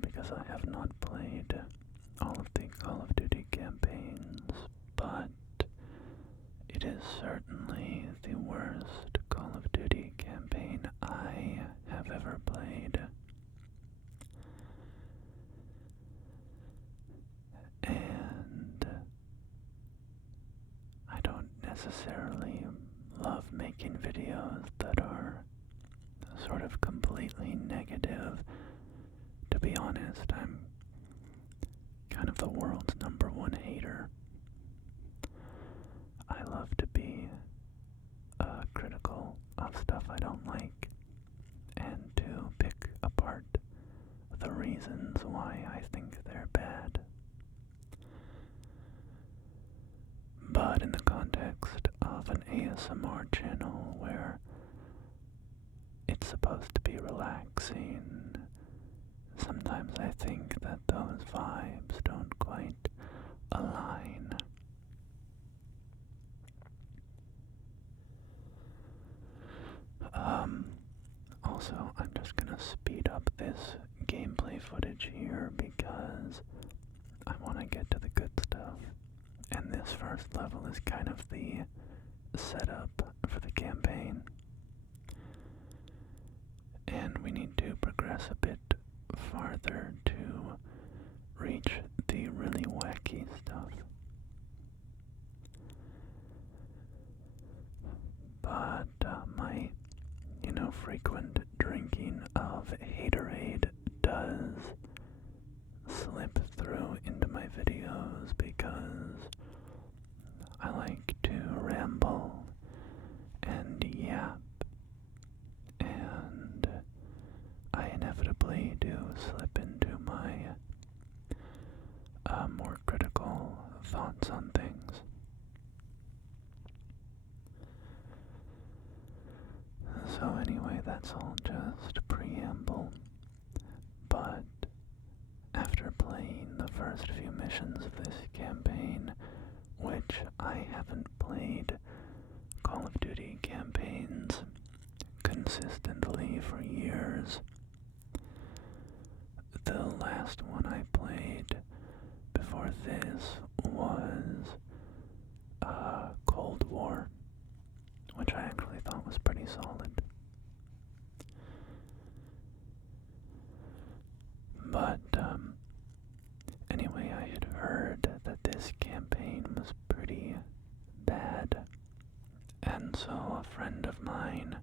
because I have not played all of the Call of Duty campaigns, but it is certainly the worst Call of Duty campaign I have ever played. And I don't necessarily love making videos that are sort of completely negative. To be honest, I'm kind of the world's #1 hater. I love to be critical of stuff I don't like and to pick apart the reasons why I think they're bad. But in the context of an ASMR channel where it's supposed to be relaxing, sometimes I think that those vibes don't quite align. Also, I'm just gonna speed up this gameplay footage here because I want to get to the good stuff. And this first level is kind of the setup for the campaign. And we need to progress a bit farther to reach the really wacky stuff. But my, frequent drinking of haterade does slip through into my videos because I like to ramble and yap, and I inevitably do slip into my more critical thoughts on things. So anyway, that's all just preamble. But after playing the first few missions of this campaign, which I haven't played Call of Duty campaigns consistently for years, the last one I played before this was Cold War, which I actually thought was pretty solid. But anyway, I had heard that this campaign was pretty bad, and so a friend of mine,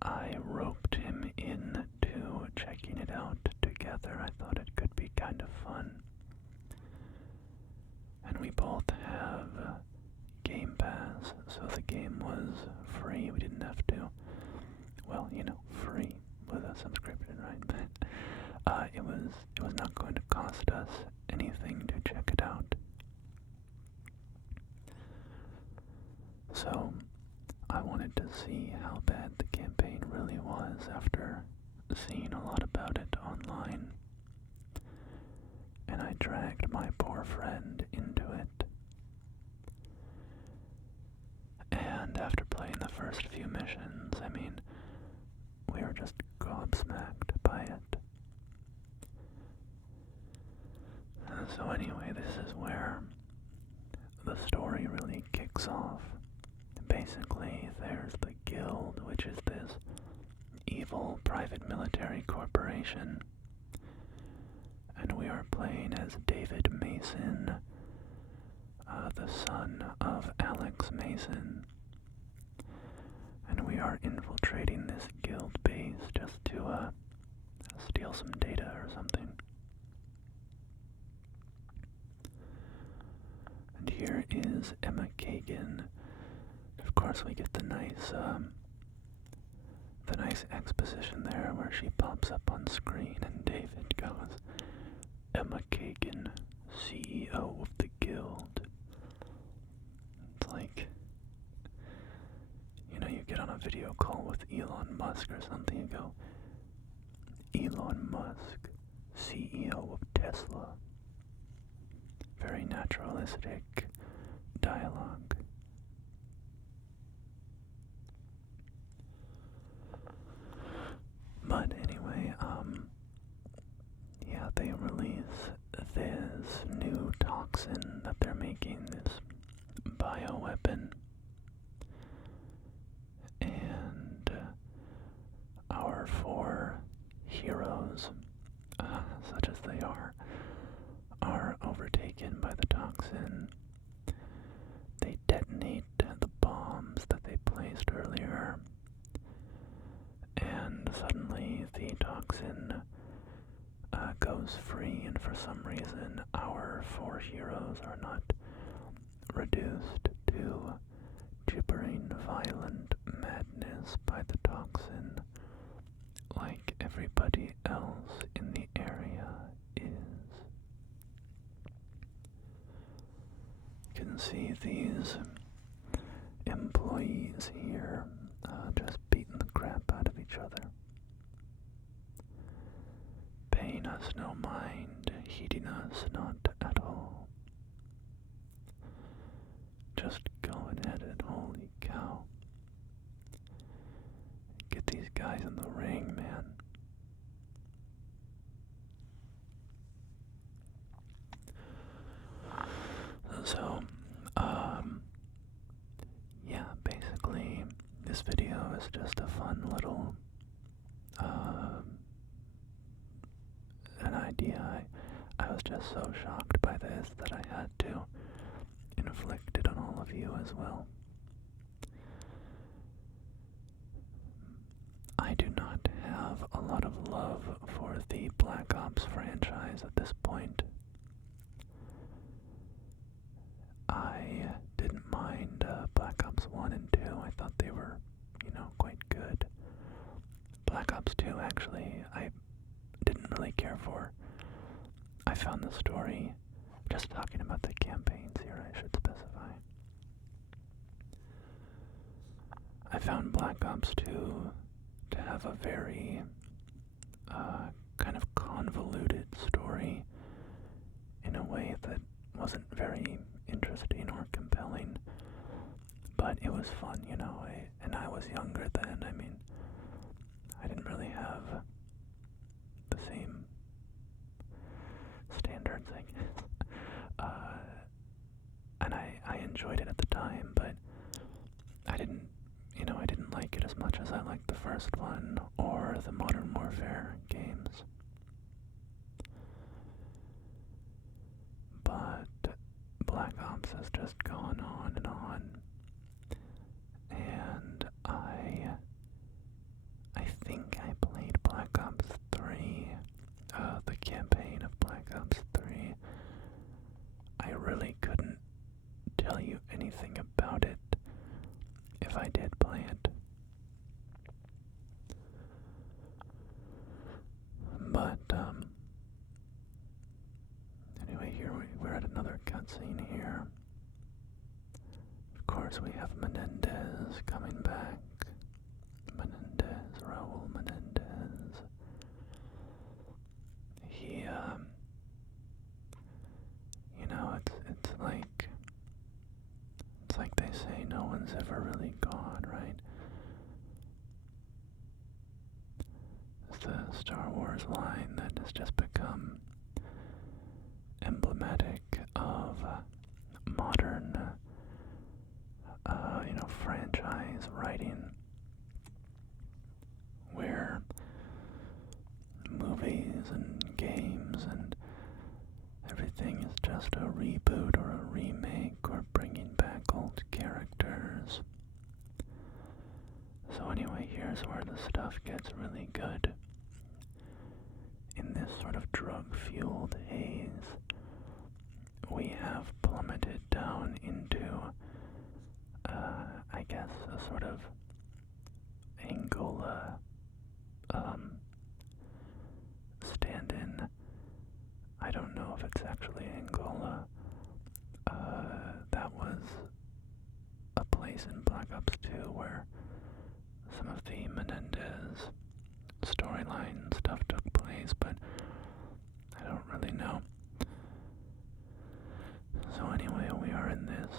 I roped him into checking it out together. I thought it could be kind of fun. And we both have Game Pass, so the game was free. We didn't have to, well, free with a subscription, right? But it was not going to cost us anything to check it out. So I wanted to see how bad the campaign really was after seeing a lot about it online. And I dragged my poor friend into it. And after playing the first few missions, we were just gobsmacked by it. So anyway, this is where the story really kicks off. Basically, there's the Guild, which is this evil private military corporation. And we are playing as David Mason, the son of Alex Mason. And we are infiltrating this guild base just to steal some data or something. And here is Emma Kagan. Of course, we get the nice exposition there where she pops up on screen and David goes, "Emma Kagan, CEO of the guild." It's like, you get on a video call with Elon Musk or something, you go, "Elon Musk, CEO of Tesla." Very naturalistic dialogue. But anyway, they release this new toxin that they're making, this bioweapon. And our four heroes, such as they are overtaken by the toxin. They detonate the bombs that they placed earlier, and suddenly the toxin goes free, and for some reason our four heroes are not reduced to gibbering violent madness by the toxin like everybody else in the area is. You can see these employees here just beating the crap out of each other. Paying us no mind, heeding us not at all. Just going at it, holy cow. Get these guys in the ring, man. So, yeah, basically, this video is just a fun little, an idea. I was just so shocked by this that I had to inflict it on all of you as well. I do not have a lot of love for the Black Ops franchise at this point. I didn't mind Black Ops 1 and 2. I thought they were, quite good. Black Ops 2, actually, I didn't really care for. I found the story, just talking about the campaigns here, I should specify. I found Black Ops 2 to have a very kind of convoluted story in a way that wasn't very interesting or compelling, but it was fun, and I was younger then. I mean, I didn't really have the same standards, I guess. And I enjoyed it at the time, but I didn't like it as much as I liked the first one or the Modern Warfare games. But Black Ops has just gone on and on, and I think I played Black Ops 3, the campaign of Black Ops 3. I really couldn't tell you anything about it if I did play it. But, anyway, here we're at another cutscene here. Of course, we have Menendez coming back. Raul Menendez. He, it's like they say, no one's ever really gone, right? It's the Star Wars line that has just become emblematic of modern, franchise writing, where movies and games and everything is just a reboot or a remake or bringing back old characters. So anyway, here's where the stuff gets really good. In this sort of drug-fueled haze, we have plummeted down into, I guess, a sort of Angola stand-in. I don't know if it's actually Angola. That was a place in Black Ops 2 where some of the Menendez storyline stuff took place, but I don't really know. So anyway, we are in this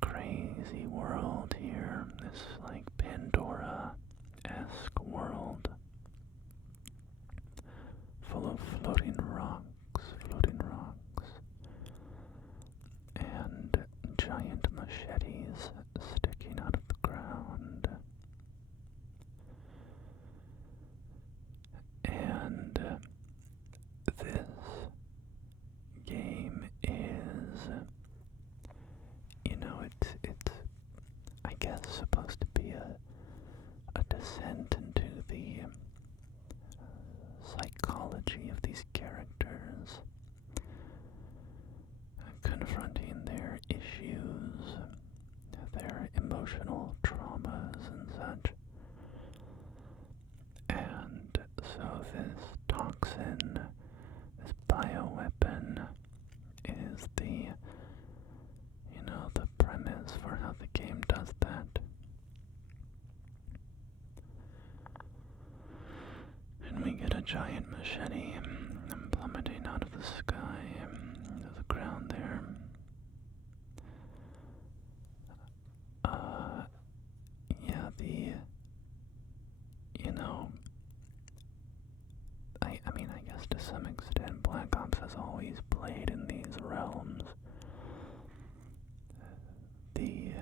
crazy world here, this like Pandora-esque world full of floating rocks the sky, the ground there. Yeah, I mean, I guess to some extent Black Ops has always played in these realms. The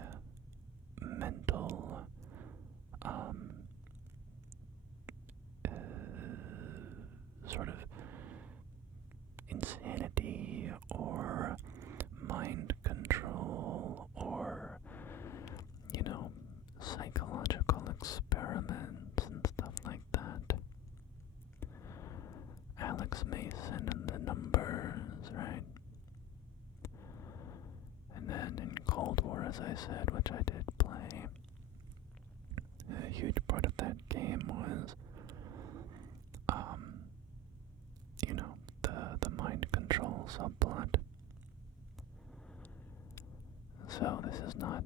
mental, sort of insanity or mind control or, psychological experiments and stuff like that. Alex Mason and the numbers, right? And then in Cold War, as I said, which I did play, a huge part of that game was, the mind control subplot. So this is not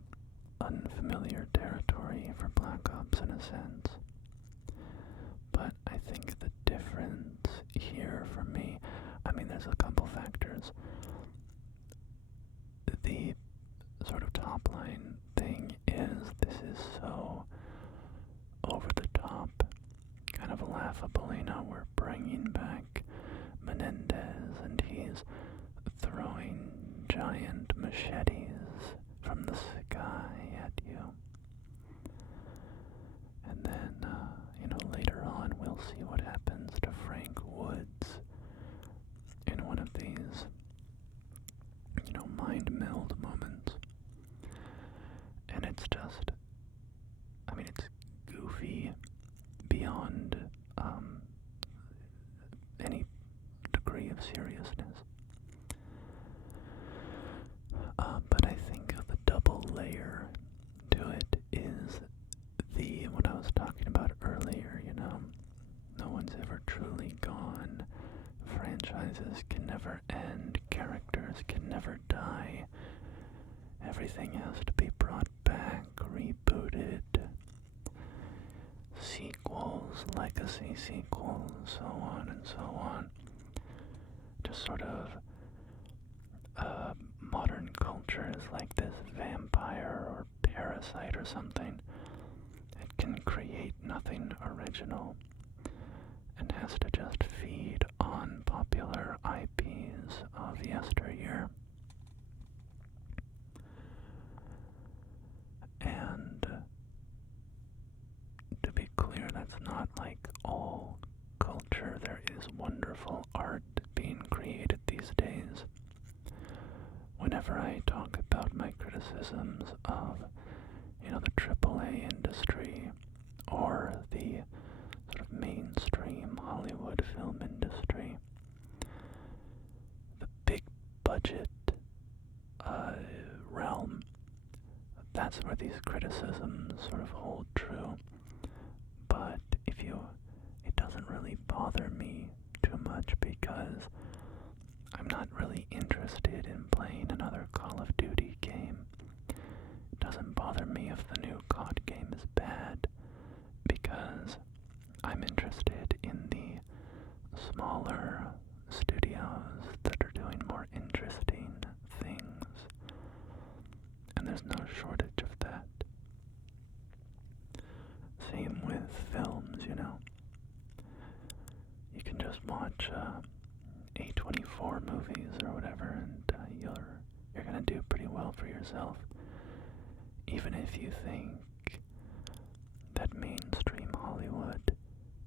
unfamiliar territory for Black Ops in a sense. But I think the difference here for me, I mean, there's a couple factors. The sort of top line thing is this is so over the top, kind of laughable. We're bringing back Menendez and he's throwing giant machetes from the sky at you. And then, later on we'll see what happens to Frank Woods in one of these, mind meld moments. And it's just, it's goofy beyond any degree of seriousness. But I think the double layer to it is what I was talking about earlier, no one's ever truly gone. Franchises can never end. Characters can never die. Everything has to be brought back, rebooted. Sequels, legacy sequels, so on and so on. Just sort of modern culture is like this vampire or parasite or something. It can create nothing original and has to just feed on popular IPs of yesteryear. And to be clear, that's not like all culture. There is wonderful art being created these days. Whenever I talk about my criticisms of, the AAA industry or the sort of mainstream Hollywood film industry, the big budget realm, that's where these criticisms sort of hold true. But it doesn't really bother me too much because I'm not really interested in playing another Call of Duty game. It doesn't bother me if the new CoD game is bad because I'm interested in the smaller studios that are doing more interesting things. And there's no shortage of that. Same with films, You can just watch A24 movies or whatever, and you're gonna do pretty well for yourself. Even if you think that mainstream Hollywood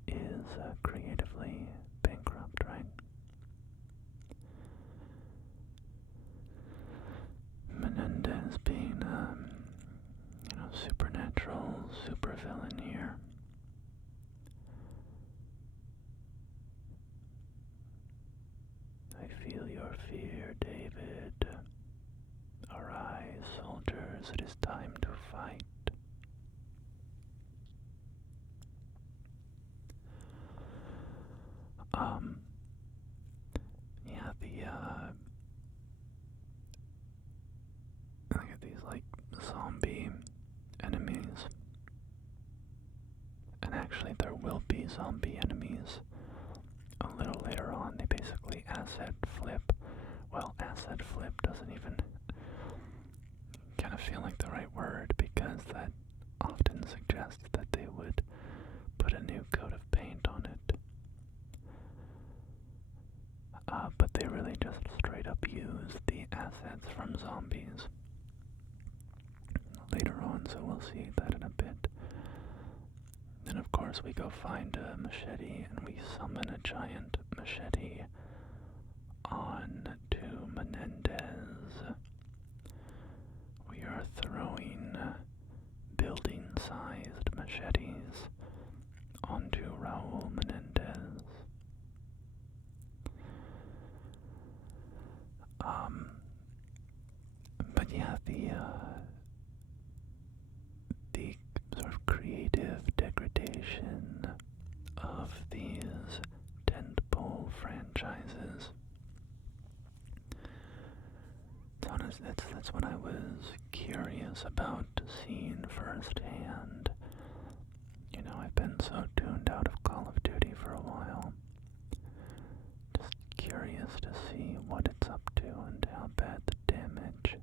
is creatively bankrupt, right? Menendez being, supernatural supervillain here. I feel your fear, David. Arise, soldiers, it is time to fight. I get these, zombie enemies. And actually, there will be zombie enemies a little later on. They basically asset flip. Well, asset flip doesn't even kind of feel like the right word, because that often suggests that they would put a new coat of paint on it. But they really just straight up use the assets from zombies later on, so we'll see that in a bit. Then of course we go find a machete and we summon a giant machete on to Menendez. We are throwing building-sized machetes onto Raul Menendez. But yeah, the sort of creative degradation of these tentpole franchises. It's honest, that's what I was curious about seeing firsthand. You know, I've been so tuned out of Call of Duty for a while. Just curious to see what it's up to and how bad the damage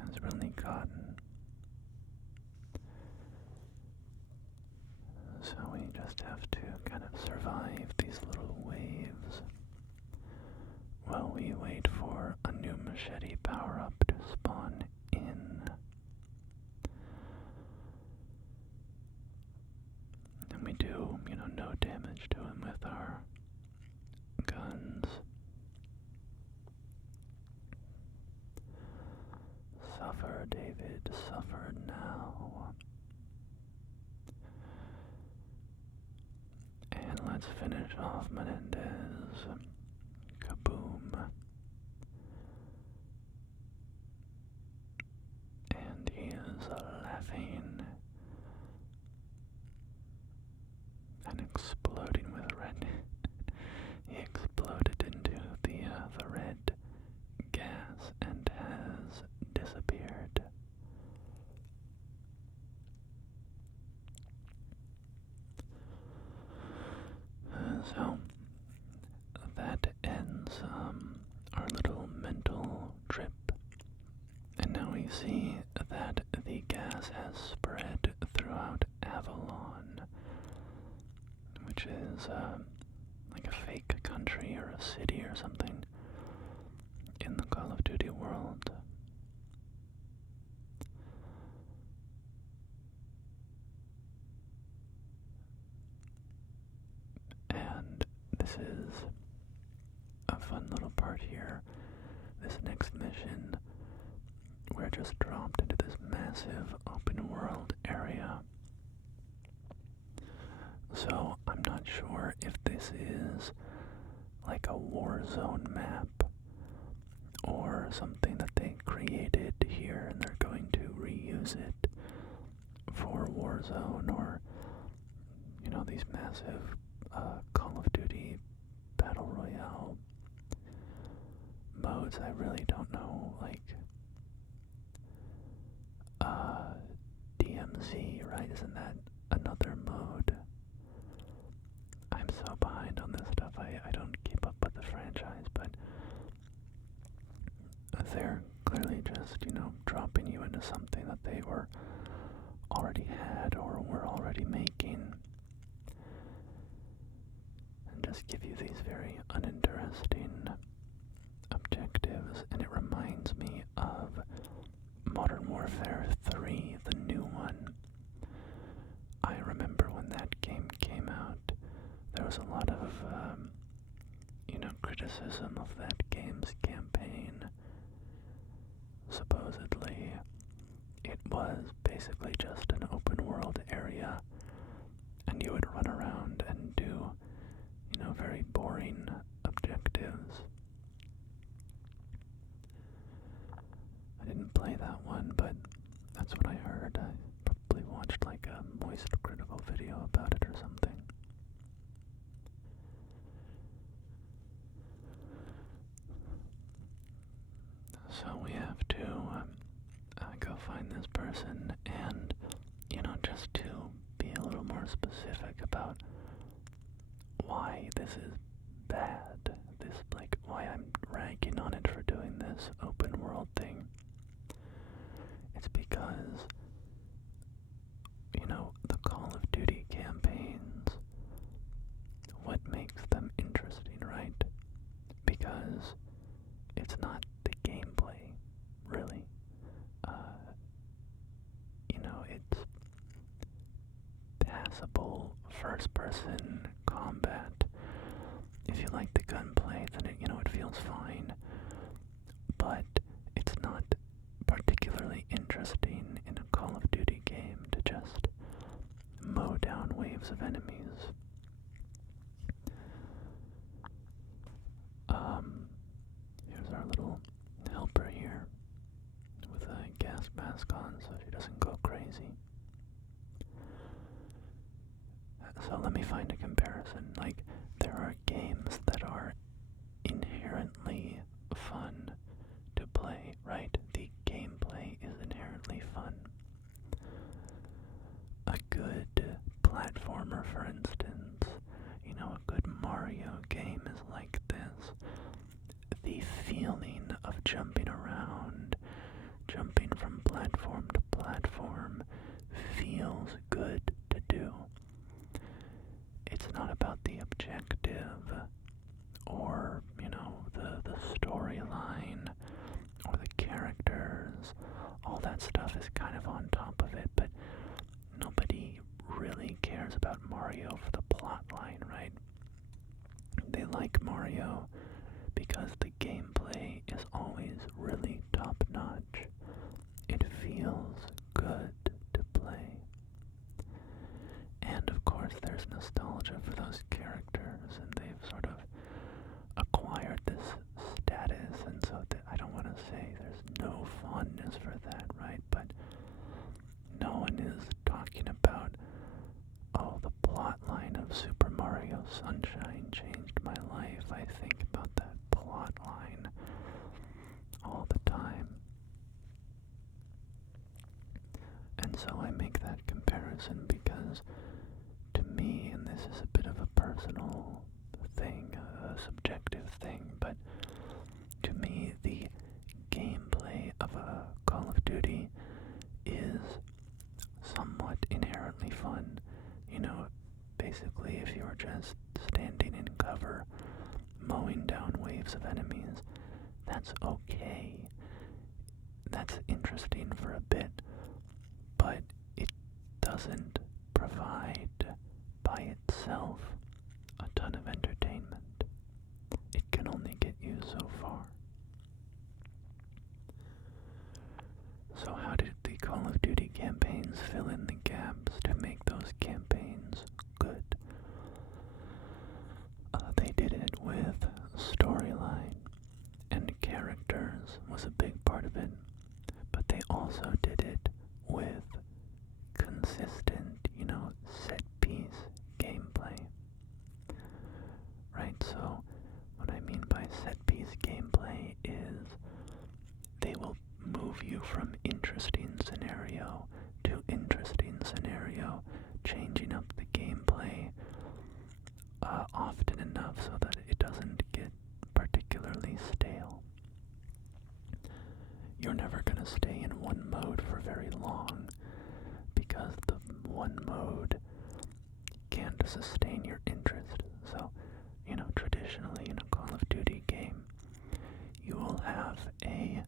has really gotten. So we just have to kind of survive these little waves while we wait for a new machete power-up to spawn in. And we do, no damage to him with our guns. Suffer, David, suffer now. And let's finish off Menendez. Kaboom. And he is laughing and exploding with red. He exploded into the red gas and has disappeared. So that ends our little mental trip, and now we see that the gas has spread throughout Avalon, which is like a fake country or a city or something in the Call of Duty world. And this is a fun little part here. This next mission, we're just dropped into this massive open world area. So I'm not sure if this is like a war zone map or something that they created here and they're going to reuse it for Warzone, or these massive Call of Duty Battle Royale modes. I really don't know, like DMZ, right? Isn't that another mode? I'm so behind on this stuff. I don't keep up with the franchise, but they're clearly just, dropping you into something that they were already had or were already making, and just give you these very uninteresting objectives. And it reminds me of Modern Warfare 3, the new one. I remember when that game came out, there was a lot of, criticism of that game's campaign. Supposedly, it was basically just an open world area, and you would run around and do, very boring objectives. I didn't play that one, but that's what I heard. I probably watched like a moist critical video about it or something. So we have to go find this person and, just to be a little more specific about why this is bad. Why this open world thing. It's because, the Call of Duty campaigns, what makes them interesting, right? Because it's not the gameplay, really. It's passable first-person combat. If you like the gunplay, then it feels fine. But it's not particularly interesting in a Call of Duty game to just mow down waves of enemies. Here's our little helper here with a gas mask on so she doesn't go crazy. So let me find a comparison. Like, there are games that are inherently fun to play, right? The gameplay is inherently fun. A good platformer, for instance, a good Mario game is like this. The feeling of jumping around, jumping from platform to platform, feels good to do. It's not about the objective, or, the storyline, or the characters. All that stuff is kind of on top of it, but nobody really cares about Mario for the plot line, right? They like Mario because the gameplay is always really top-notch. It feels good to play. And of course there's nostalgia for those characters, and they've sort of acquired this status, and so I don't want to say there's no fondness for that, right? But no one is talking about, oh, the plot line of Super Mario Sunshine changed my life. I think about that plot line all the time. And so I make that comparison because, to me, and this is a bit of a personal thing, a subjective thing, but to me, the gameplay of a Call of Duty is somewhat inherently fun. Basically, if you're just standing in cover, mowing down waves of enemies, that's okay. That's interesting for a bit, but it doesn't provide by itself a ton of entertainment. It can only get you so far. So how did the Call of Duty campaigns fill in the gaps to make those campaigns good? They did it with storyline, and characters was a big part of it, but they also did it with consistent, set-piece gameplay. Right, so what I mean by set-piece gameplay is they will move you from interesting scenario to interesting scenario, changing up the gameplay often enough so that it doesn't get particularly stale. You're never going to stay in one mode for very long because the one mode can't sustain your interest. So, traditionally in a Call of Duty game, you will have a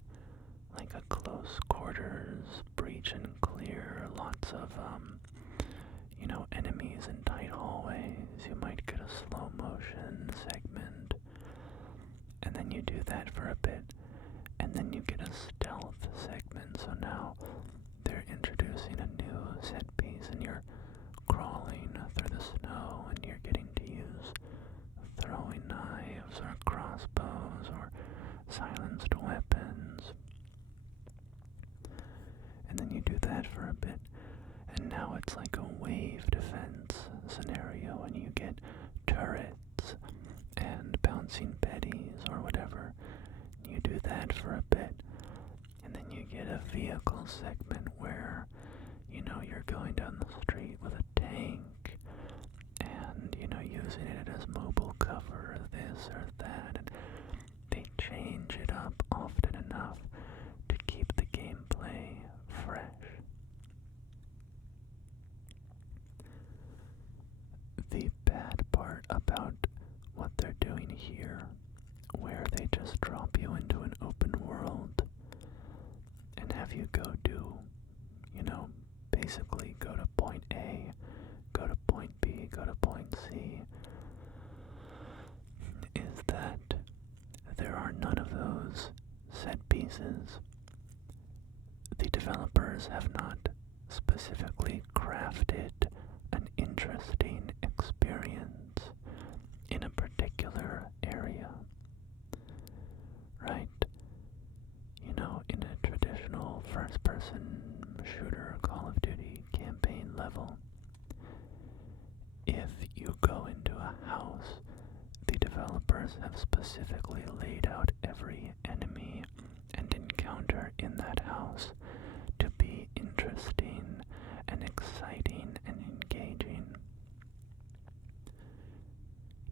close quarters, breach and clear, lots of, enemies in tight hallways. You might get a slow motion segment, and then you do that for a bit, and then you get a stealth segment. So now they're introducing a new set piece, and you're crawling through the snow, and you're getting to use throwing knives or crossbows or silenced weapons. And then you do that for a bit, and now it's like a wave defense scenario, and you get turrets and bouncing betties or whatever. You do that for a bit, and then you get a vehicle segment where, you're going down the street with a tank, and, using it as mobile cover, this or that, and they change it up often just drop you into an open world and have you go do, basically go to point A, go to point B, go to point C, is that there are none of those set pieces. The developers have not specifically crafted an interesting experience in a particular area, right? In a traditional first-person shooter Call of Duty campaign level, if you go into a house, the developers have specifically laid out every enemy and encounter in that house to be interesting and exciting and engaging.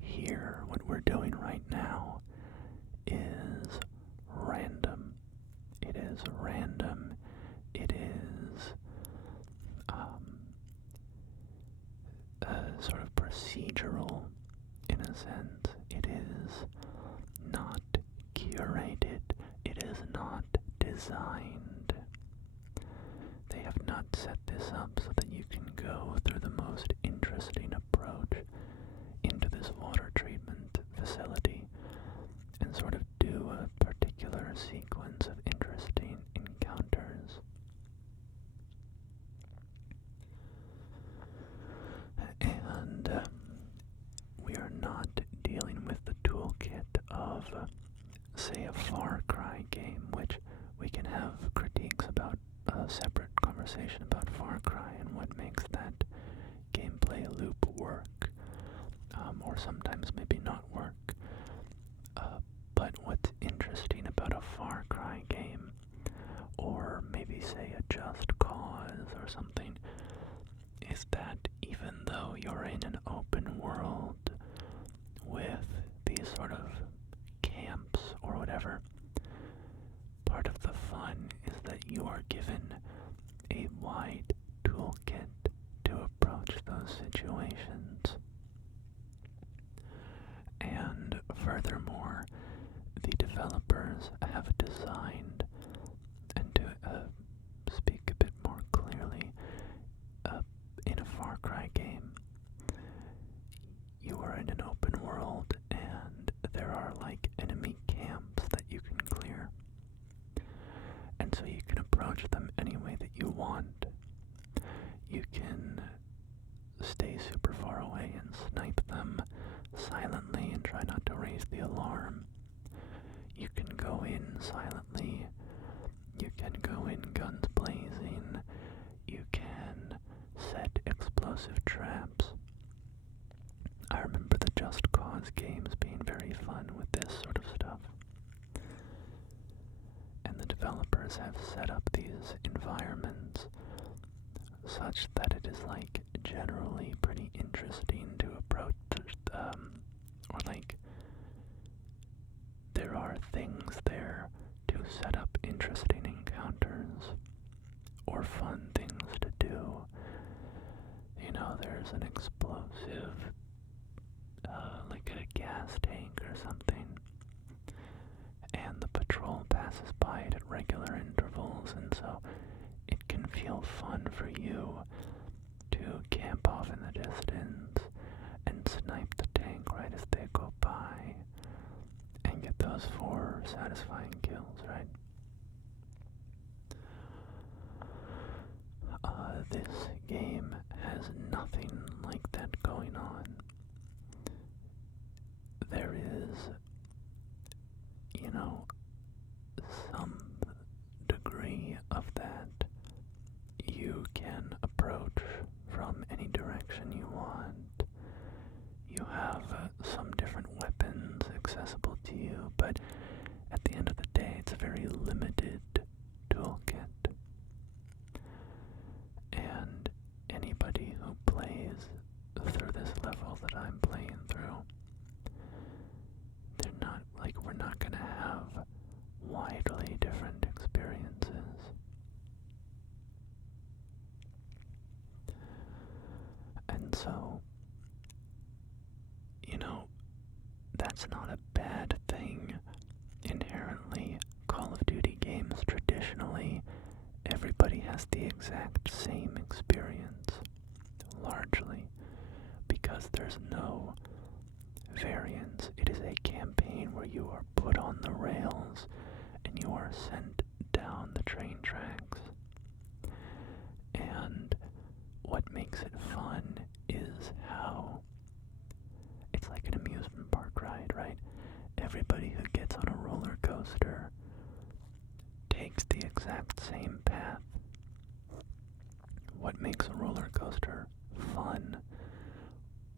Here, what we're doing right now is random. It is random. It is sort of procedural in a sense. It is not curated. It is not designed. They have not set this up so that you can go through the most interesting approach into this water treatment facility and sort of do a particular sequence of interesting encounters. And we are not dealing with the toolkit of, say, a Far Cry game, which we can have critiques about, a separate conversation about Far Cry and what makes that gameplay loop work, or sometimes maybe not work. But what's interesting about a Far Cry game, or maybe say a Just Cause or something, is that even though you're in an open world with these sort of camps or whatever, part of the fun is that you are given a wide toolkit to approach those situations. And furthermore, the developers have designed, and to speak a bit more clearly, in a Far Cry game, you are in an open world and there are like enemy camps that you can clear. And so you can approach them any way that you want. You can stay super far away and snipe them silently and try not to raise the alarm. You can go in silently. You can go in guns blazing. You can set explosive traps. I remember the Just Cause games being very fun with this sort of stuff. And the developers have set up these environments such that it is like generally pretty interesting to approach, or like there are things there to set up interesting encounters or fun things to do. There's an explosive, like a gas tank or something, and the patrol passes by it at regular intervals, and so it can feel fun for you to camp off in the distance and snipe the tank right as they go by and get those 4 satisfying kills, right? This game has nothing like that going on. There is, some degree of that you can approach from any direction you want. You have some different weapons accessible to you, but at the end of the day, it's a very limited toolkit. And anybody who plays through this level that I'm playing through, we're not gonna have widely different experiences. And so, that's not a bad thing in exact same experience, largely because there's no variance. It is a campaign where you are put on the rails and you are sent down the train tracks. And what makes it fun is how it's like an amusement park ride, right? Everybody who gets on a roller coaster takes the exact same path. What makes a roller coaster fun,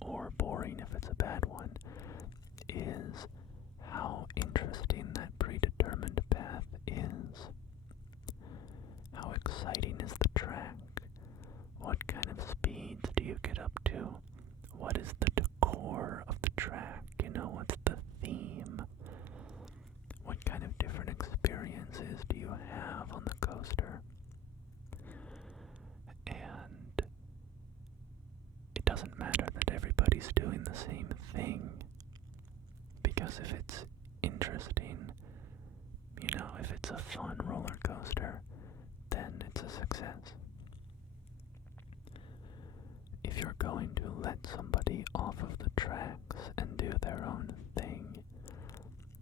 or boring if it's a bad one, is how interesting that predetermined path is. How exciting is the track? What kind of speeds do you get up to? What is the decor of the track? What's the theme? What kind of different experiences do you have on the coaster? And it doesn't matter that everybody's doing the same thing, because if it's interesting, if it's a fun roller coaster, then it's a success. If you're going to let somebody off of the tracks and do their own thing,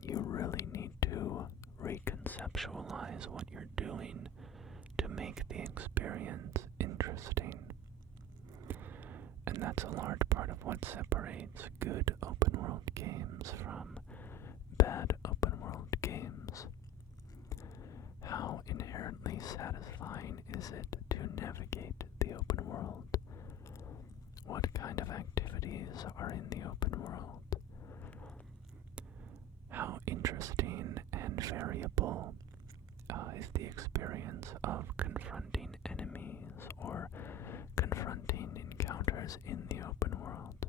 you really need to reconceptualize what you're doing to make the experience interesting. And that's a large part of what separates good open world games from bad open world games. How inherently satisfying is it to navigate the open world? What kind of activities are in the open world? How interesting and variable is the experience of confronting enemies or confronting encounters in the open world?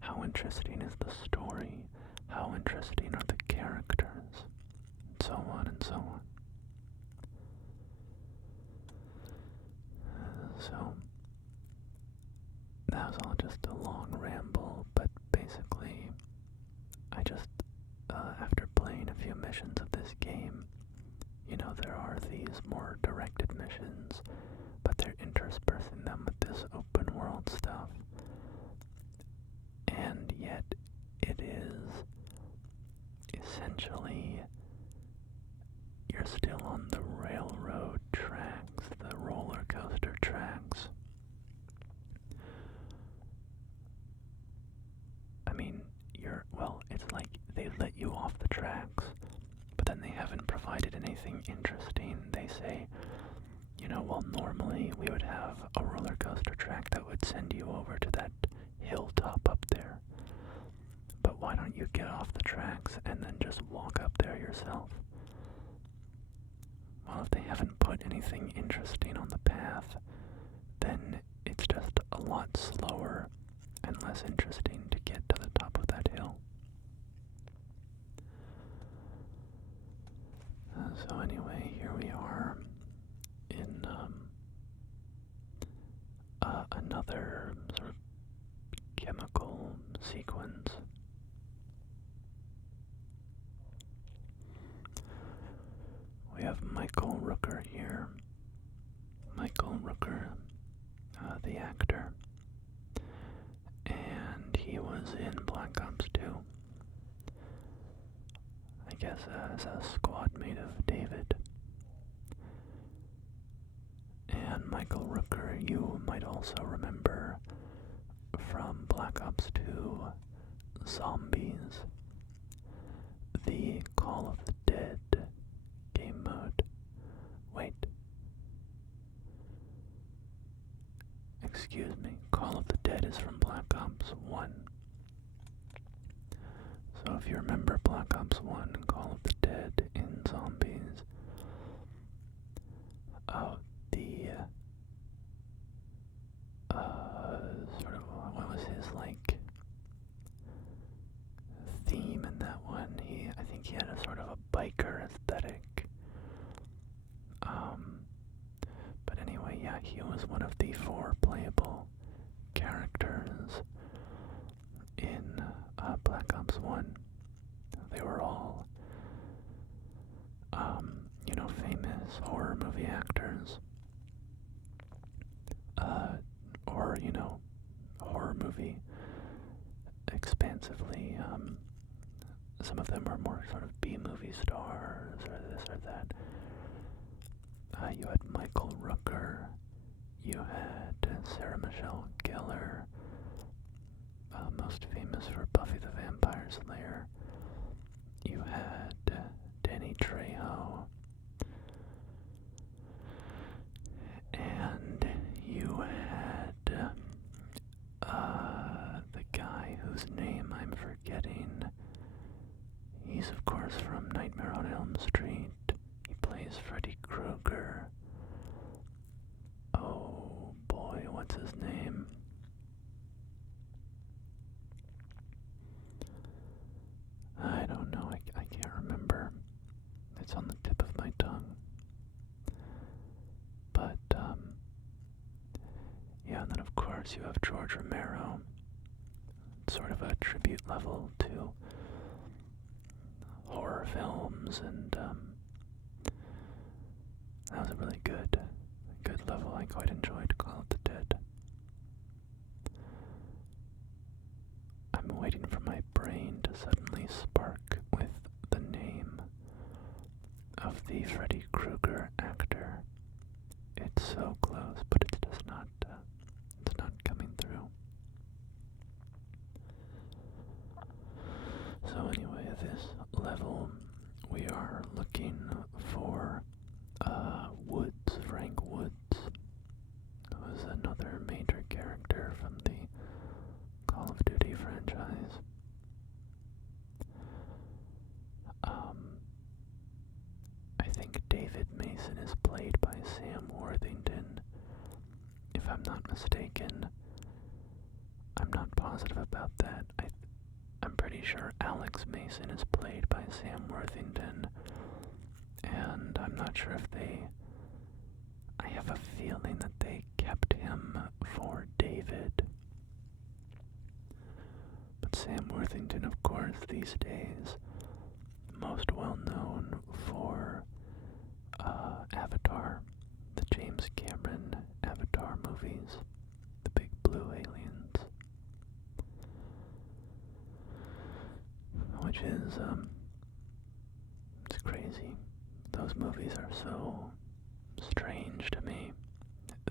How interesting is the story? How interesting are the characters? And so on and so on. So, that was all just a long ramble, but basically, I just, after playing a few missions of this game, there are these more directed missions, but they're interspersing them with this open world stuff. And yet, it is essentially, you're still on the railroad tracks, the roller coaster tracks. I mean, it's like they let you off the tracks, but then they haven't provided anything interesting. They say, normally we would have a roller coaster track that would send you over to that hilltop up there. But why don't you get off the tracks and then just walk up there yourself? Well, if they haven't put anything interesting on the path, then it's just a lot slower and less interesting to get to the top of that hill. So anyway, here we are in another sort of chemical sequence. We have Michael Rooker here. Michael Rooker, the actor. And he was in Black Ops 2. I guess as a squad mate of David. And Michael Rooker, you might also remember from Black Ops 2 Zombies, the Call of the Dead game mode. Wait. Excuse me, Call of the Dead is from Black Ops 1. So if you remember Black Ops 1 and Call of the Dead in Zombies, sort of, what was his, theme in that one? I think he had a sort of a biker aesthetic. But anyway, yeah, he was one of the 4 playable characters in Black Ops 1. They were all, famous horror movie actors, or, horror movie expansively. Some of them are more sort of B-movie stars, or this or that. You had Michael Rooker, you had Sarah Michelle Gellar, most famous for Buffy the Vampire Slayer. You had Danny Trejo, and you had the guy whose name I'm forgetting. He's of course from Nightmare on Elm Street. He plays Freddy Krueger. Oh boy, what's his name? I don't know, I can't remember. It's on the tip of my tongue. But, yeah, and then of course you have George Romero. Sort of a tribute level to horror films, and that was a really good level. I quite enjoyed Call of the Dead. I'm waiting for my brain to suddenly spark with the name of the Freddy Krueger actor. It's so close, but it's just not, it's not coming through. So anyway, this level, we are looking for Woods, Frank Woods, who is another major character from the Call of Duty franchise. I think David Mason is played by Sam Worthington, if I'm not mistaken. I'm not positive about that. I'm pretty sure Alex Mason is played by Sam Worthington, and I'm not sure if I have a feeling that they kept him for David. But Sam Worthington, of course, these days, most well known for Avatar, the James Cameron Avatar movies, the big blue aliens. Which is, it's crazy. Those movies are so strange to me.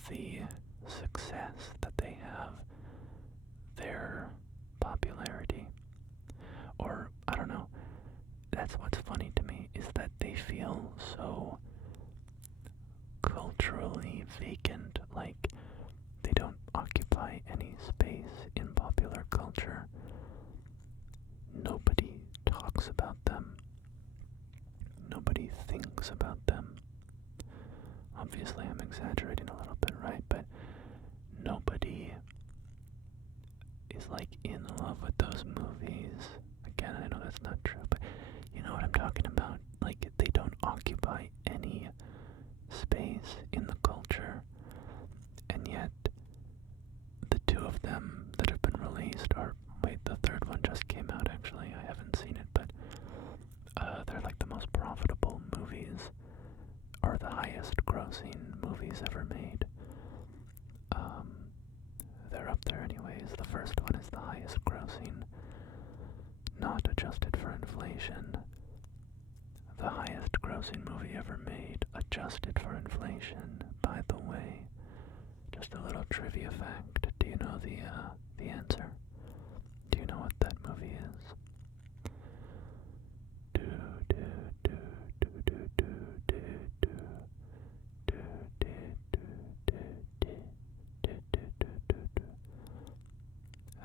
The success that they have, their popularity, or, I don't know, that's what's funny to me, is that they feel so culturally vacant, like they don't occupy any space in popular culture. Nobody talks about them. Nobody thinks about them. Obviously, I'm exaggerating a little bit, right? But nobody is like in love with those movies. Again, I know that's not true, but you know what I'm talking about. Like, they don't occupy any space in the culture, and yet the two of them that have been released are, wait, the third one just came out actually, I haven't seen it, but they're like the most profitable movies, or the highest grossing movies ever made. They're up there anyways. The first one is the highest grossing, not adjusted for inflation. The highest grossing movie ever made, adjusted for inflation, by the way. Just a little trivia fact. Do you know the answer? Do you know what that movie is?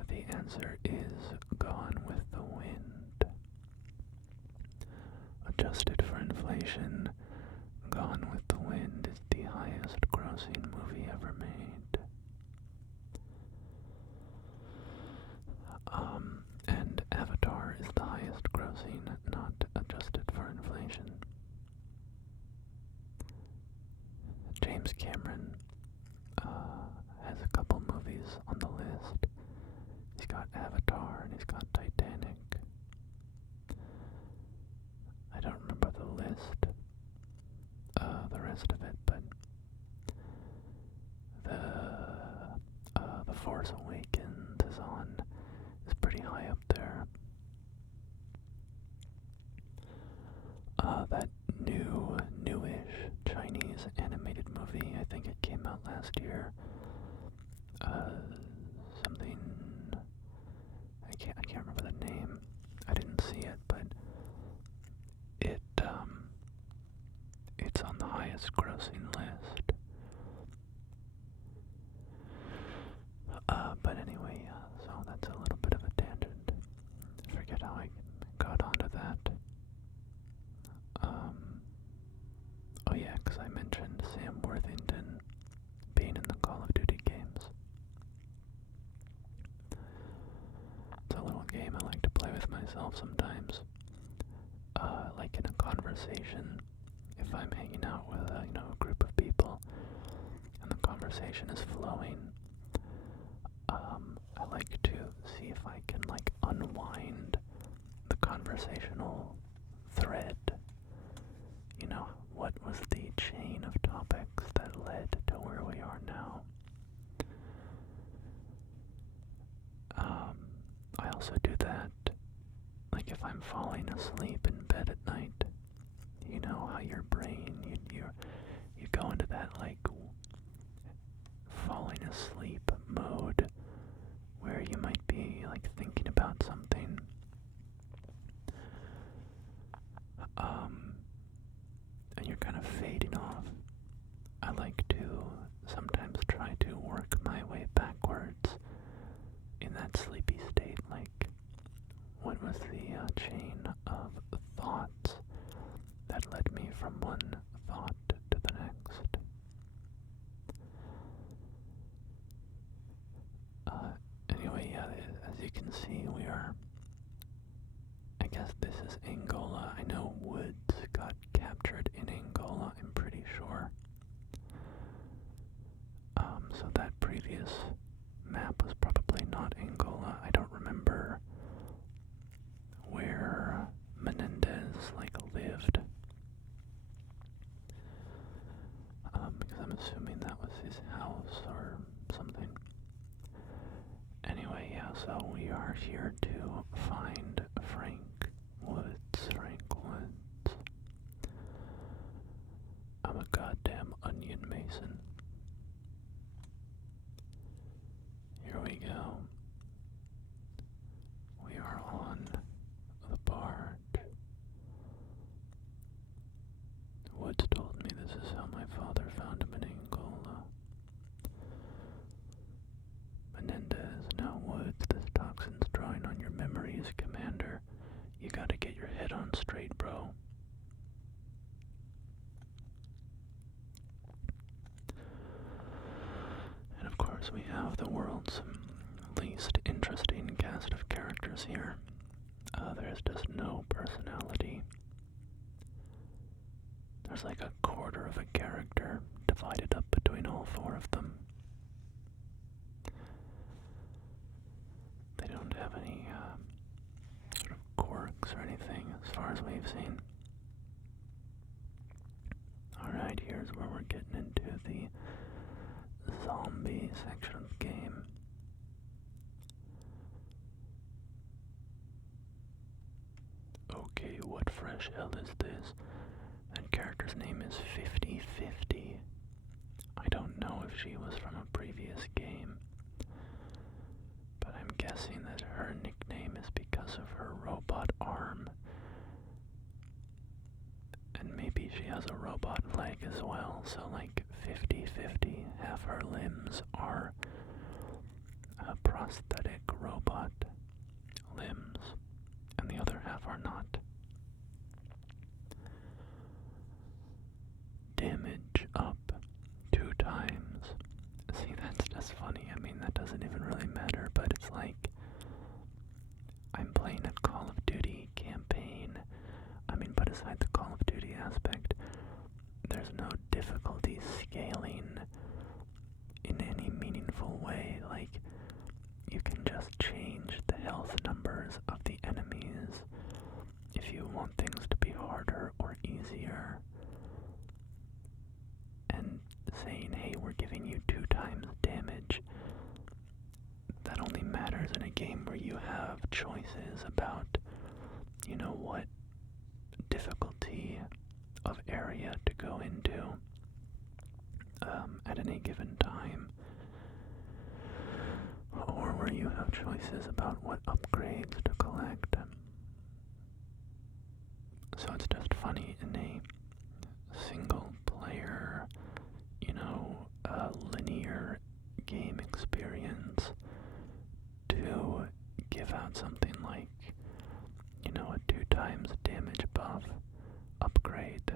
The answer is Gone with the Wind. Adjusted for inflation, Gone with the Wind is the highest grossing movie ever made. And Avatar is the highest grossing, not adjusted for inflation. James Cameron has a couple movies on the list. He's got Avatar and he's got Titanic. I don't remember the list, the That newish Chinese animated movie. I think it came out last year. Something. I can't remember the name. I didn't see it, but it's on the highest grossing list. But anyway, so that's a little bit of a tangent. I forget how I got onto that. Oh yeah, because I mentioned Sam Worthington being in the Call of Duty games. It's a little game I like to play with myself sometimes. Like in a conversation, if I'm hanging out with a group of people and the conversation is flowing, I like to see if I can like unwind the conversational thread. What was the chain of topics that led to where we are now? I also do that, like if I'm falling asleep in bed at night. You know how your brain, you go into that like falling asleep mode where you might be like thinking about something. And you're kind of fading off. I like to sometimes try to work my way backwards in that sleepy state, like what was the chain of thoughts that led me from one thought to the next. Anyway, yeah, as you can see, we are, I guess this is Angola. I know Woods got captured in Angola, I'm pretty sure. So that previous map was probably not Angola. I don't remember where Menendez lived. Because I'm assuming that was his house or something. Anyway, yeah, so we are here to find Frank Woods. I'm a goddamn onion mason. Here we go. We are on the barge. Woods told me this is how my father found him in Angola. Menendez, now Woods, this toxin's drawing on your memories, Commander. You gotta get your head on straight, bro. And of course we have the world's least interesting cast of characters here. There's just no personality. There's like a quarter of a character divided up between all four of them. They don't have any sort of quirks or anything as far as we've seen. Alright, here's where we're getting into the zombie section of the game. Okay, what fresh hell is this? That character's name is 50/50. I don't know if she was from a previous game, but I'm guessing that her nickname is because of her robot arm. And maybe she has a robot leg as well, so like 50/50, half her limbs are prosthetic robot limbs, and the other half are not. Damage up 2 times. See, that's just funny. I mean, that doesn't even really matter, but it's like I'm playing a Call of Duty campaign. I mean, put aside the Call of Duty aspect, there's no difficulty scaling in any meaningful way. Like, you can just change the health numbers of the enemies if you want things to be harder or easier. And saying, hey, we're giving you 2 times damage, that only matters in a game where you have choices about, what difficulty at any given time, or where you have choices about what upgrades to collect. So it's just funny in a single player, linear game experience to give out something like, a 2 times damage buff upgrade.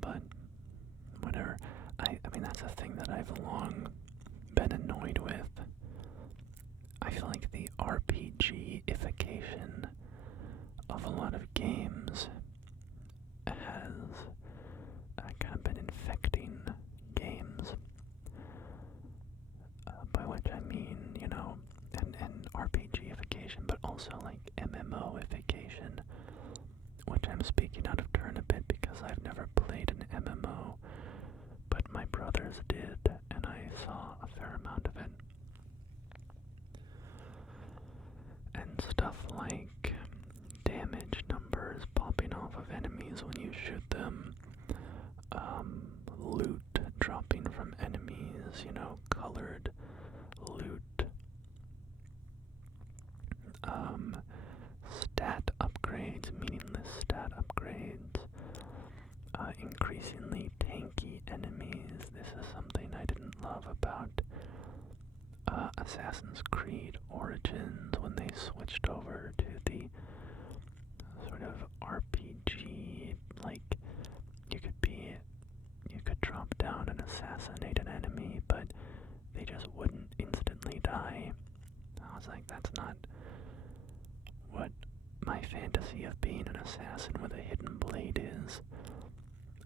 But whatever. I mean, that's a thing that I've long been annoyed with. I feel like the RPG-ification of a lot of games has kind of been infecting games. By which I mean, and RPG-ification, but also like MMO-ification, which I'm speaking out of turn a bit because I've never played an MMO, but my brothers did, and I saw a fair amount of it. And stuff like damage numbers popping off of enemies when you shoot them, loot dropping from enemies, colored loot, stat upgrades, meaningless stat upgrades, increasingly tanky enemies. This is something I didn't love about Assassin's Creed Origins when they switched over to the sort of RPG, like you could drop down and assassinate an enemy, but they just wouldn't instantly die. I was like, that's not what my fantasy of being an assassin with a hidden blade is.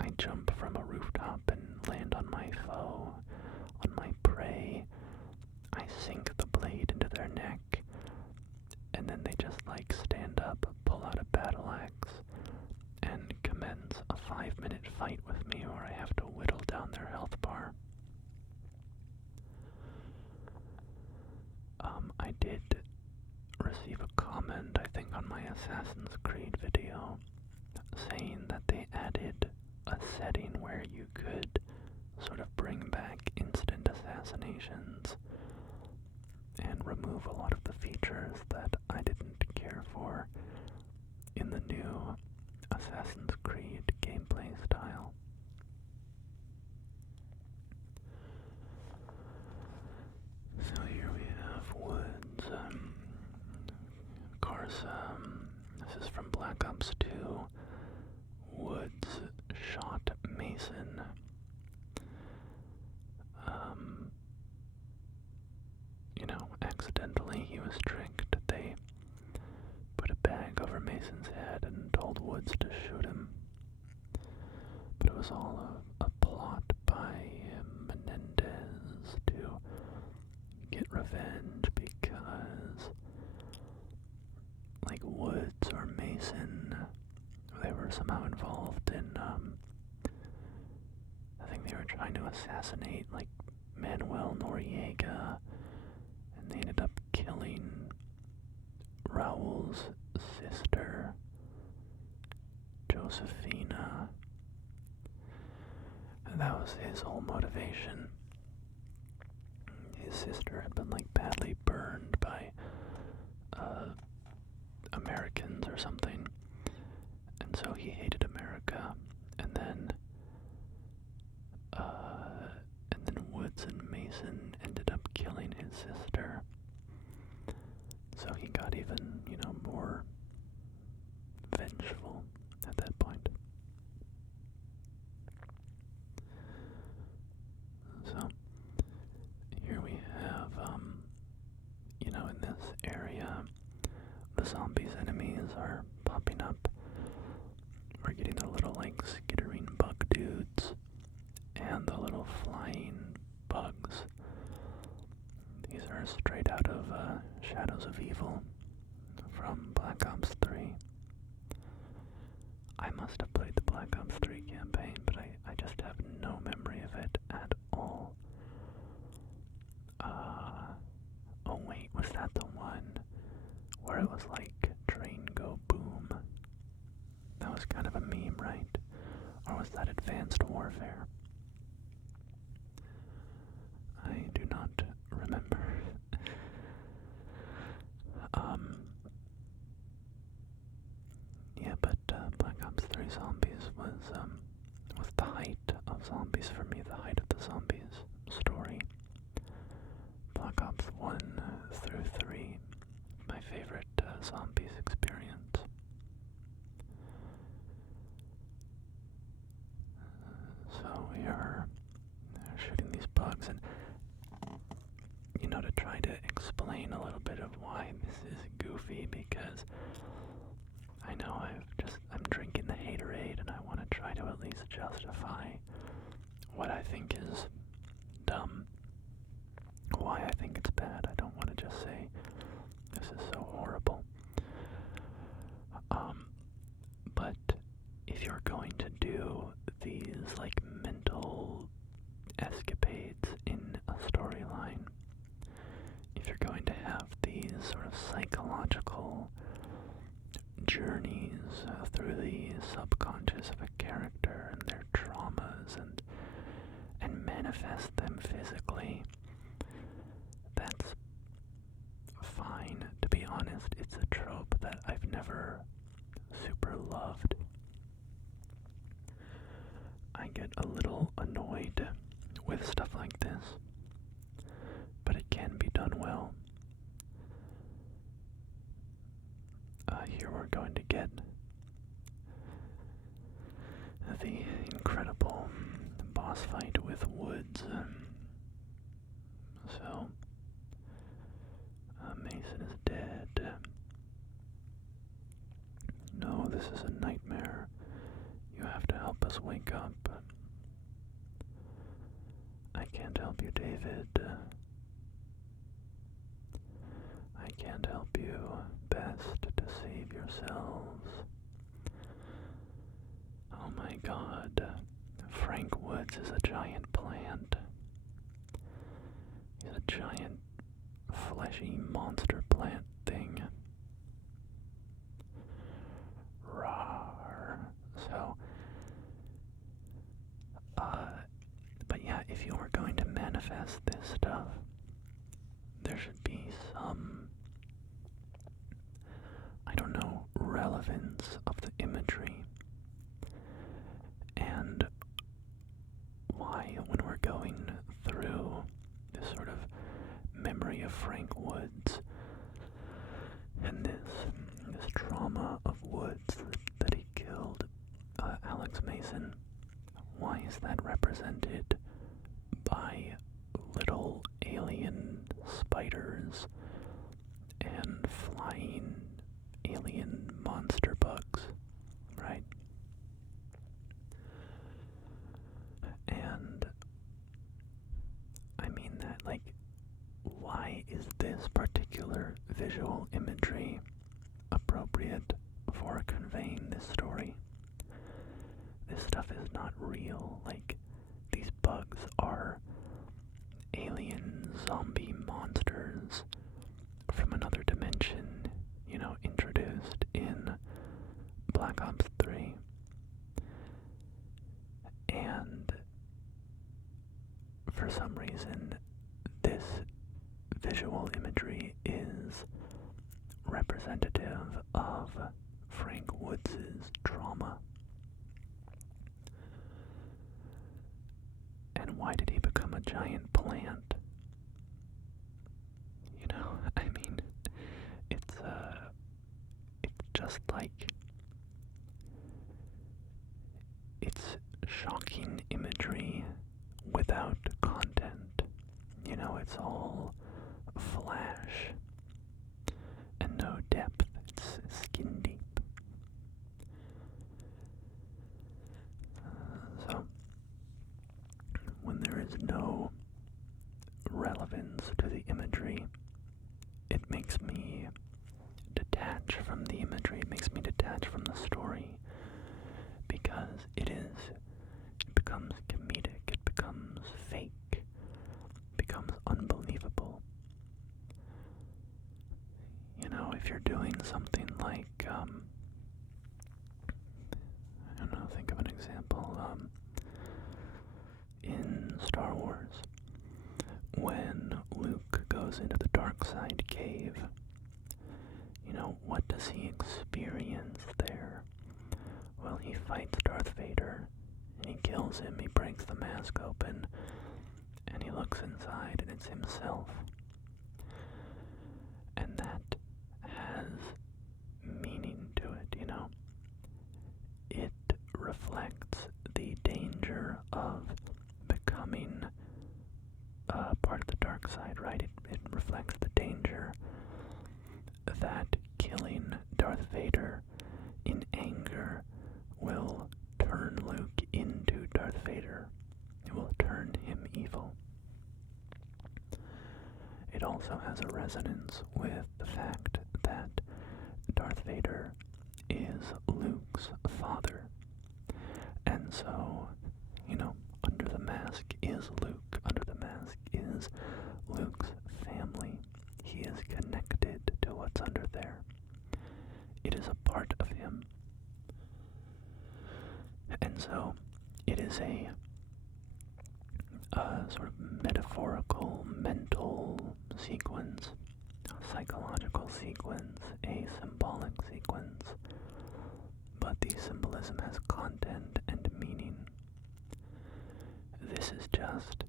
I jump from a rooftop and land on my foe, on my prey. I sink the blade into their neck, and then they just stand up, pull out a battle axe, and commence a 5-minute fight with me where I have to whittle down their health bar. I did receive a comment, I think, on my Assassin's Creed video, saying that they added a setting where you could sort of bring back instant assassinations and remove a lot of the features that I didn't care for in the new Assassin's Creed gameplay style. So here we have woods. Of course, this is from Black Ops 2. Woods shot Mason. Accidentally he was tricked. They put a bag over Mason's head and told Woods to shoot him. But it was all a plot by Menendez to get revenge because, Woods or Mason, they were somehow involved in, I think they were trying to assassinate, Manuel Noriega, and they ended up killing Raul's sister, Josefina. And that was his whole motivation. His sister had been, badly burned by, Americans or something. And so he hated America. And then Woods and Mason ended up killing his sister. So he got even, more vengeful at that point. So here we have, in this area, the zombies enemies are popping up. We're getting the little, skittering bug dudes and the little flying bugs. These are straight out of Shadows of Evil from Black Ops 3. I must have played the Black Ops 3 campaign, but I just have no memory of it at all. Oh wait, was that the one where it was Train Go Boom? kind of a meme, right? Or was that Advanced Warfare? I do not remember. Yeah, but Black Ops 3 Zombies was the height of zombies for me, the height of the zombies story. Black Ops 1 through 3, my favorite zombies experience. So we are shooting these bugs, and to try to explain a little bit of why this is goofy, because I know I'm drinking the haterade, and I want to try to at least justify what I think is dumb, why I think it's bad. I don't want to just say this is so horrible. But if you're going to do these like mental escapades in a storyline, if you're going to have these sort of psychological journeys through the subconscious of a character and their traumas and manifest them physically, that's fine. To be honest, it's a trope that I've never super loved. I get a little annoyed with stuff like this, but it can be done well. Here we're going to get the incredible boss fight with Woods. So, Mason is dead. No, this is a nightmare. You have to help us wake up. I can't help you, David. I can't help you. Best to save yourselves. Oh my god. Frank Woods is a giant plant. He's a giant fleshy monster plant thing. Rawr. So, but yeah, if you were going to manifest this stuff, there should be some, I don't know, relevance of the imagery. And why, when we're going through this sort of memory of Frank Woods and this trauma of Woods that he killed Alex Mason, why is that represented by little alien spiders and flying alien monster bugs, right? And I mean that, like, why is this particular visual imagery appropriate for conveying this story? This stuff is not real. Like, these bugs are alien zombie monsters from another dimension, introduced in Black Ops 3. And for some reason, this visual imagery is representative of Frank Woods' trauma. And why did he become a giant plant? I mean, it's just like, it's shocking imagery without content. It's all flash and no depth. It's skin deep. So, when there is no relevance to the imagery, it makes me detach from the imagery, it makes me detach from the story, because it becomes comedic, it becomes fake, it becomes unbelievable. If you're doing something like, example, in Star Wars, when Luke goes into the dark side cave, what does he experience there? Well, he fights Darth Vader, and he kills him, he breaks the mask open, and he looks inside, and it's himself. And that has meaning to it, It reflects the danger of becoming part of the dark side, right? It reflects the danger that killing Darth Vader in anger will turn Luke into Darth Vader. It will turn him evil. It also has a resonance with the fact that Darth Vader is Luke's father. And so, under the mask is Luke. Under the mask is Luke's family. He is connected to what's under there. It is a part of him. And so, it is a sort of metaphorical, mental sequence, a psychological sequence, a symbolic sequence, but the symbolism has content and meaning. This is just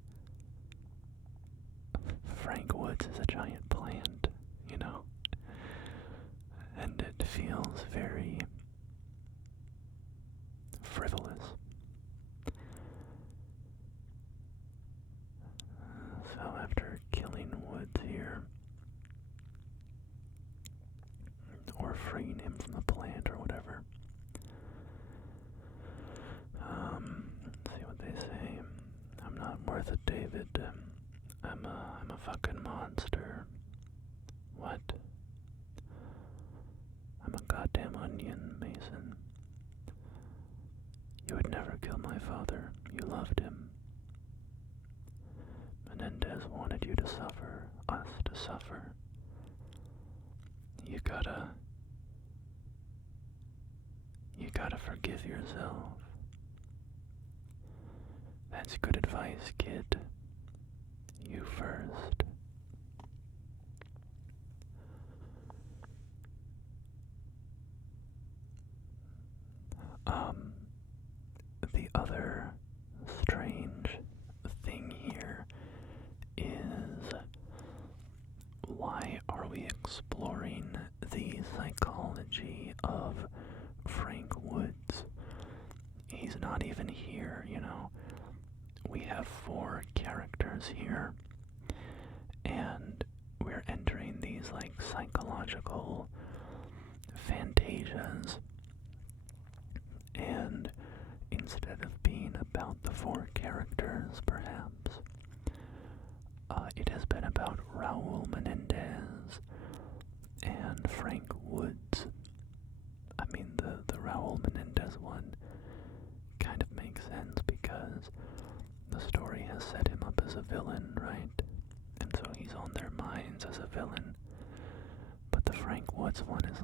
Frank Woods is a giant plant, and it feels very frivolous. So after killing Woods here, or freeing him from the plant or whatever, let's see what they say. I'm not worth it, David. I'm a fucking monster. What? I'm a goddamn onion, Mason. You would never kill my father. You loved him. Menendez wanted you to suffer, us to suffer. You gotta forgive yourself. That's good advice, kid. You first. The other strange thing here is, why are we exploring the psychology of Frank Woods? He's not even here, We have 4 characters here, and we're entering these psychological fantasias, and instead of being about the 4 characters, perhaps, it has been about Raul Menendez and Frank Woods. I mean, the Raul Menendez one kind of makes sense because the story has set him up as a villain, right? And so he's on their minds as a villain. But the Frank Woods one is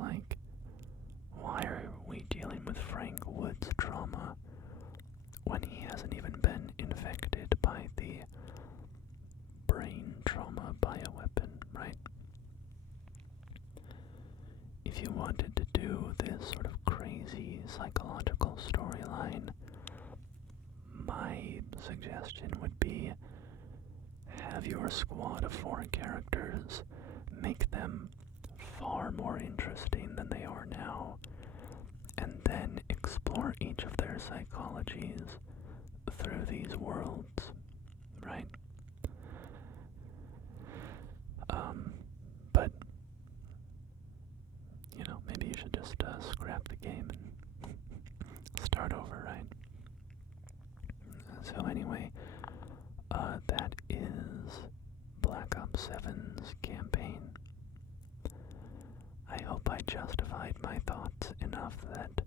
why are we dealing with Frank Woods' trauma when he hasn't even been infected by the brain trauma bioweapon, right? If you wanted to do this sort of crazy psychological storyline, my suggestion would be have your squad of 4 characters, make them far more interesting than they are now, and then explore each of their psychologies through these worlds, right? But, maybe you should just scrap the game and start over, right? So anyway, that is Black Ops 7's campaign. I hope I justified my thoughts enough that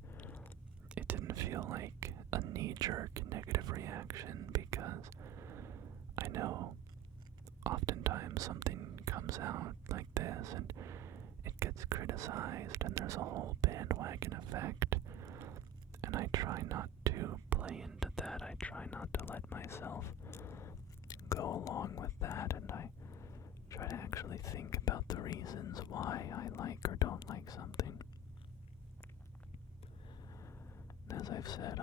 it didn't feel like a knee-jerk negative reaction, because I know oftentimes something comes out like this and it gets criticized and there's a whole bandwagon effect, and I try not to play into that. I try not to let myself go along with that, and I try to actually think about the reasons why I like or don't like something. As I've said,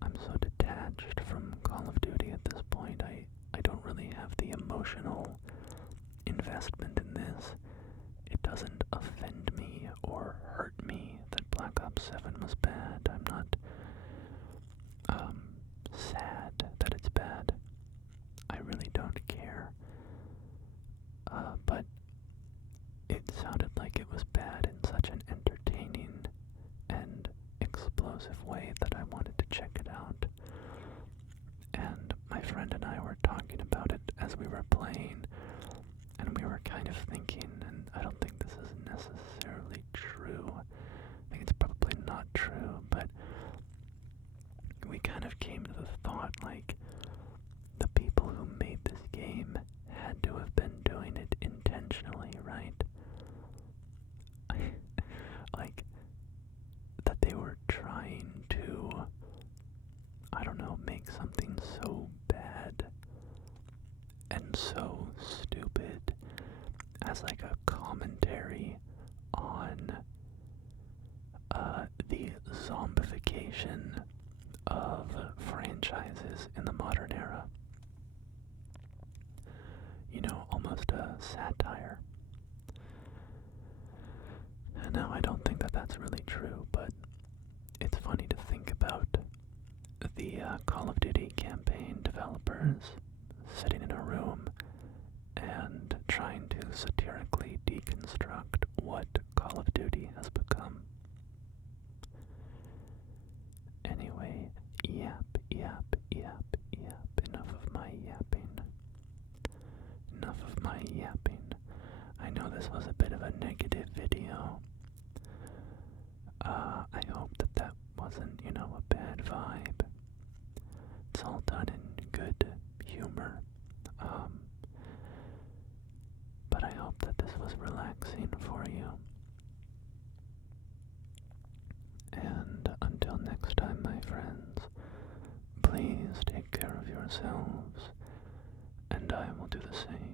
I'm so detached from Call of Duty at this point. I don't really have the emotional investment in this. It doesn't offend me or hurt me that Black Ops 7 was bad. I'm not sad that it's bad. I really don't care. But it sounded like it was bad in such an entertaining and explosive way that I wanted to check it out. And my friend and I were talking about it as we were playing, and we were kind of thinking, and I don't think this is necessarily true. I think it's probably not true, but we kind of came to the thought, like, the people who made this game had to have been doing it intentionally, right? Like, that they were trying to, I don't know, make something so bad and so stupid as like a commentary on the zombification of franchises in the modern era. You know, almost a satire. And now I don't think that that's really true, but it's funny to think about the Call of Duty campaign developers sitting in a room and trying to satirically deconstruct what Call of Duty has become. Anyway, yap, yap, yap, yap. Enough of my yapping. Enough of my yapping. I know this was a bit of a negative video. I hope that that wasn't, a bad vibe. It's all done in good humor. But I hope that this was relaxing for you. And until next time, my friends, please take care of yourselves, and I will do the same.